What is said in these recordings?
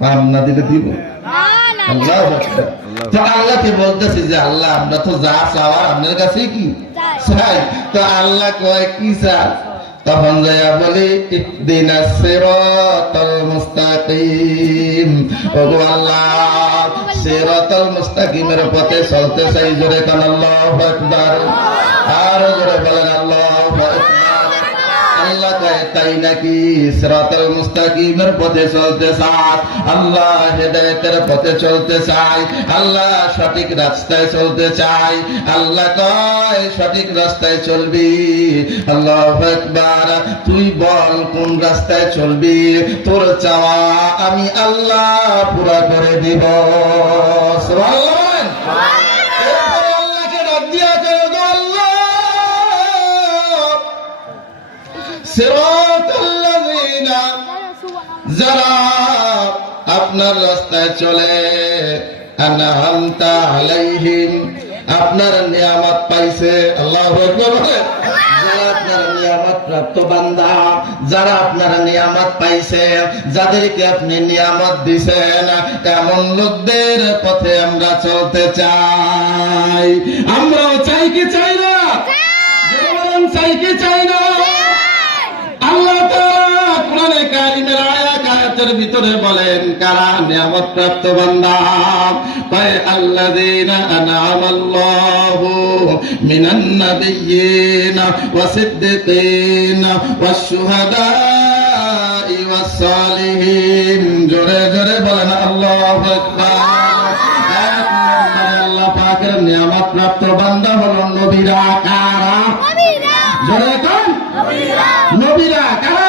পাম না দিলে দিব আল্লাহ তো আল্লাহকে বলতেছি যে আল্লাহ আমরা তো যা চাওয়ার আপনার কাছে কি? চাই তো আল্লাহ কয় কি চাই তখন যাইয়া বলি ইহদিনা সিরাতাল মুস্তাকিম। ওগো আল্লাহ সিরাতাল মুস্তাকিমের পথে চলতে চাই জোরে কান আল্লাহু আকবার। তাই নাকি সিরাতাল মুস্তাকিমের পথে চলতে চায় আল্লাহ হেদায়েতের পথে চলতে চায় আল্লাহ সঠিক রাস্তায় চলতে চায় আল্লাহ কয়, সঠিক রাস্তায় চলবি। আল্লাহু আকবার, তুই বল কোন রাস্তায় চলবি? তোর চাওয়া আমি আল্লাহ পুরা করে দিব। সুবহানাল্লাহ। যারা আপনার রাস্তায় চলে আপনার নিয়ামত পাইছে, আল্লাহু। যারা আপনার নিয়ামত পাইছে, যাদেরকে আপনি নিয়ামত দিছেন এমন লোকদের পথে আমরা চলতে চাই আমরাও চাই কি চাই না চাই কি চাই না আয়াতের ভিতরে বলেন, কারা নিয়ামত প্রাপ্ত বান্দা? পায় আল্লাযীনা আনআমাল্লাহু মিনান নাবিয়্যিনা ওয়াস সিদ্দিকিনা ওয়াস শুহাদাই ওয়াস জোরে জোরে বলেন, আল্লাহু আল্লাহ পাকের নিয়ামত প্রাপ্ত বান্দা হলো নবীরা। কারা জোরে কোন নবীরা কারা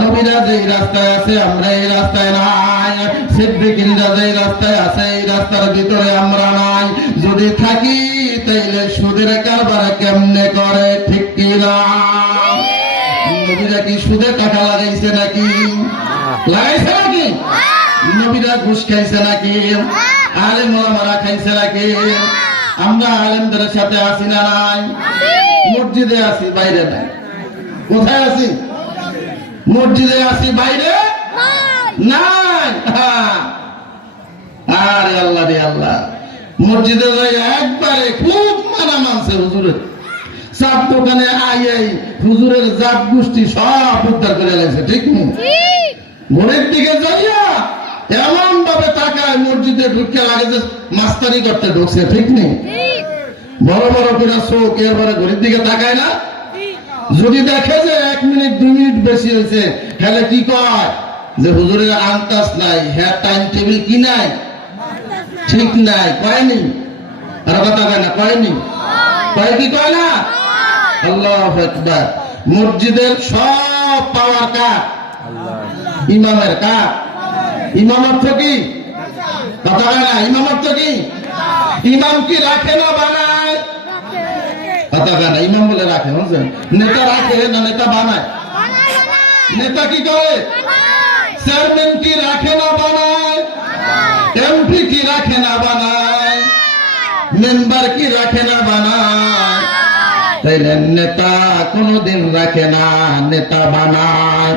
নবীরা যেই রাস্তায় আছে, আমরা এই রাস্তায় নাই। সিদ্দিকিনরা যেই রাস্তায় আছে, এই রাস্তার ভিতরে আমরা নাই। যদি থাকি, তাইলে সুদের কারবার কেমনে করে? ঠিক কি না? নবীরা কি সুদে টাকা লাগাইছে নাকি? লাগাইছে নাকি? নবীরা ঘুষ খাইছে নাকি? আলেম ওলামারা খাইছে নাকি? আমরা আলেমদের সাথে আছি না নাই? মসজিদে আছি, বাইরে নাই। কোথায় আছি? মসজিদে আছি বাইরে? নাই। আরে আল্লাহ রে আল্লাহ। মসজিদে একবারে খুব মানা মানছে হুজুরের। চাপ দোকানে হুজুরের জাত গোষ্ঠী সব উদ্ধার করে ঠিক ভোরের দিকে যাইয়া এমন ভাবে তাকায় মসজিদে ঢুকে লাগে যে মাস্তারি করতে ঢুকছে ঠিক নেই বড় বড় করে চোখ এরপরে ঘড়ির দিকে তাকায় না। যদি দেখে যে এক মিনিট, দুই মিনিট বেশি হয়েছে, তাহলে কি কয়? যে হুজুরের আন্তাজ নাই হ্যাঁ টাইম টেবিল কি নাই? ঠিক নাই, কয়নি? কথা কয় না, কয়নি? কয় কি, কয় না? আল্লাহ মসজিদের সব পাওয়ার কার? ইমামের কার? ইমাম অর্থ কি? কথা কয় না ইমাম অর্থ কি? ইমাম কি রাখে না বানায়? কথা কয় না ইমাম বলে রাখে বুঝছেন নেতা রাখে না নেতা বানায় নেতা কি করে চেয়ারম্যান কি রাখে না বানায় এমপি কি রাখে না বানায় মেম্বার কি রাখে না বানায় তাইলে নেতা কোনোদিন রাখে না নেতা বানায় আর